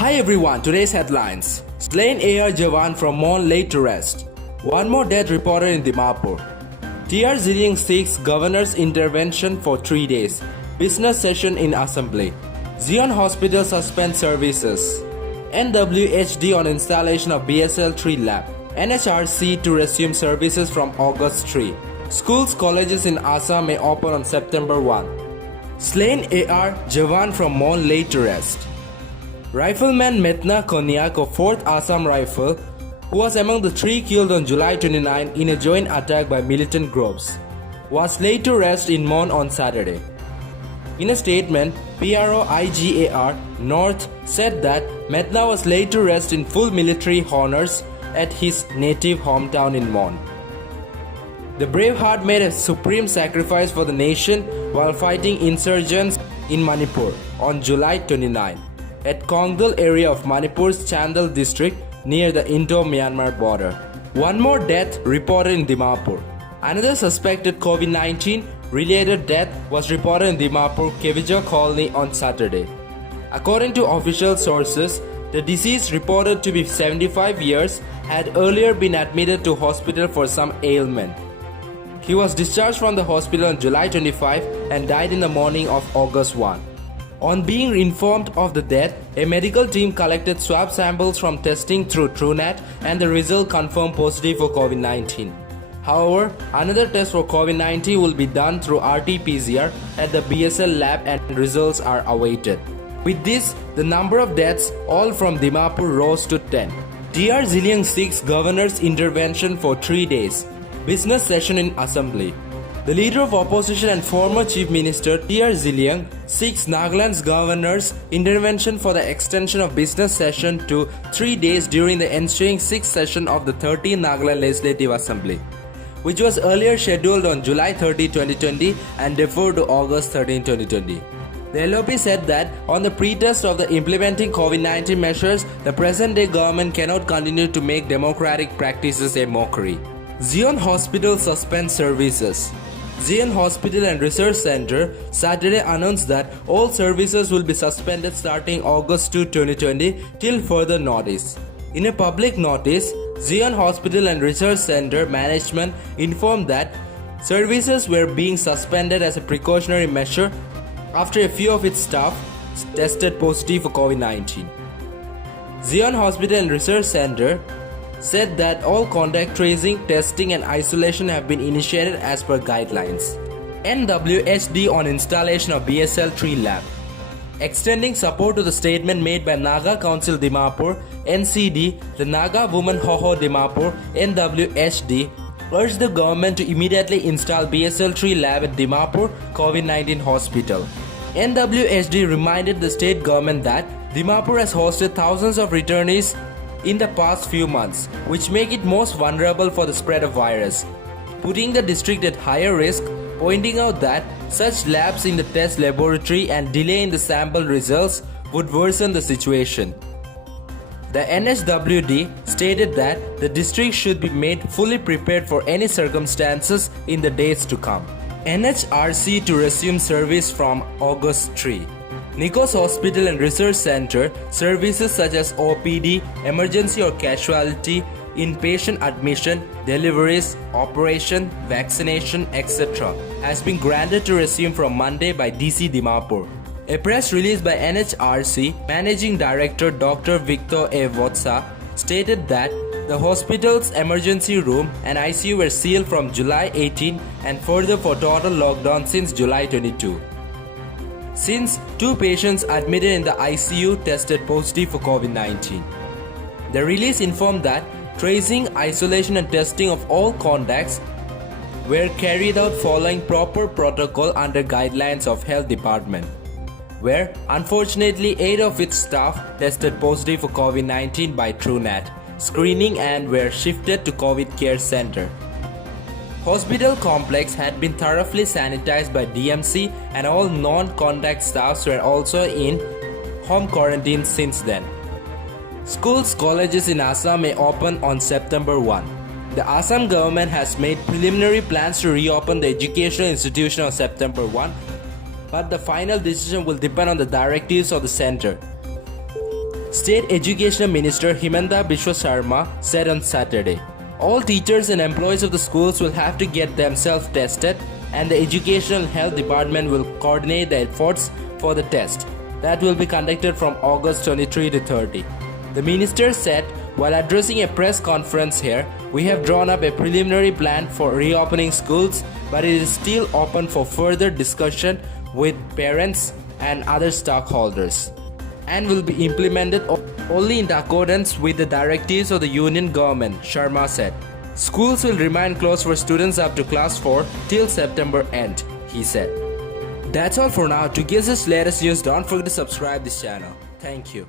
Hi everyone, today's headlines. Slain AR Jawan from Mon laid to rest. One more death reported in Dimapur. TR Zilliang seeks governor's intervention for 3 days. Business session in assembly. Zion Hospital suspends services. NWHD on installation of BSL-3 lab. NHRC to resume services from August 3. Schools, colleges in Assam may open on September 1. Slain AR Jawan from Mon laid to rest. Rifleman Metna Konyak of 4th Assam Rifle, who was among the 3 killed on July 29 in a joint attack by militant groups, was laid to rest in Mon on Saturday. In a statement, PRO IGAR North said that Metna was laid to rest in full military honors at his native hometown in Mon. The Braveheart made a supreme sacrifice for the nation while fighting insurgents in Manipur on July 29 at Kongdal area of Manipur's Chandal district near the Indo-Myanmar border. One more death reported in Dimapur. Another suspected COVID-19 related death was reported in Dimapur Kevija colony on Saturday. According to official sources, the deceased, reported to be 75 years, had earlier been admitted to hospital for some ailment. He was discharged from the hospital on July 25 and died in the morning of August 1. On being informed of the death, a medical team collected swab samples from testing through TrueNat and the result confirmed positive for COVID-19. However, another test for COVID-19 will be done through RT-PCR at the BSL lab and results are awaited. With this, the number of deaths, all from Dimapur, rose to 10. TR Zilliang seeks governor's intervention for 3 days. Business session in assembly. The leader of opposition and former chief minister TR Zilliang seeks Nagaland's governor's intervention for the extension of business session to 3 days during the ensuing 6th session of the 13th Nagaland Legislative Assembly, which was earlier scheduled on July 30, 2020 and deferred to August 13, 2020. The LOP said that on the pretext of the implementing COVID-19 measures, the present-day government cannot continue to make democratic practices a mockery. Zion Hospital suspends services. Zion Hospital and Research Center Saturday announced that all services will be suspended starting August 2, 2020 till further notice. In a public notice, Zion Hospital and Research Center management informed that services were being suspended as a precautionary measure after a few of its staff tested positive for COVID-19. Zion Hospital and Research Center said that all contact tracing, testing and isolation have been initiated as per guidelines. NWHD on installation of BSL-3 lab. Extending support to the statement made by Naga Council Dimapur, NCD, the Naga Women Hoho Dimapur, NWHD, urged the government to immediately install BSL-3 lab at Dimapur COVID-19 hospital. NWHD reminded the state government that Dimapur has hosted thousands of returnees in the past few months, which make it most vulnerable for the spread of virus, putting the district at higher risk, pointing out that such lapse in the test laboratory and delay in the sample results would worsen the situation. The NHWD stated that the district should be made fully prepared for any circumstances in the days to come. NHRC to resume service from August 3. Nikos Hospital and Research Center services such as OPD, emergency or casualty, inpatient admission, deliveries, operation, vaccination, etc. has been granted to resume from Monday by DC Dimapur. A press release by NHRC Managing Director Dr. Victor A. Votsa stated that the hospital's emergency room and ICU were sealed from July 18 and further for total lockdown since July 22. Since 2 patients admitted in the ICU tested positive for COVID-19. The release informed that tracing, isolation and testing of all contacts were carried out following proper protocol under guidelines of Health Department, where unfortunately 8 of its staff tested positive for COVID-19 by TrueNat screening and were shifted to COVID Care Center. Hospital complex had been thoroughly sanitized by DMC and all non-contact staffs were also in home quarantine since then. Schools, colleges in Assam may open on September 1. The Assam government has made preliminary plans to reopen the educational institution on September 1, but the final decision will depend on the directives of the center. State Education Minister Himanta Biswa Sharma said on Saturday. All teachers and employees of the schools will have to get themselves tested, and the Educational Health Department will coordinate the efforts for the test. That will be conducted from August 23 to 30. The minister said, while addressing a press conference here, we have drawn up a preliminary plan for reopening schools, but it is still open for further discussion with parents and other stakeholders, and will be implemented only in accordance with the directives of the union government, Sharma said. Schools will remain closed for students up to class 4 till September end, he said. That's all for now. To get this latest news, don't forget to subscribe this channel. Thank you.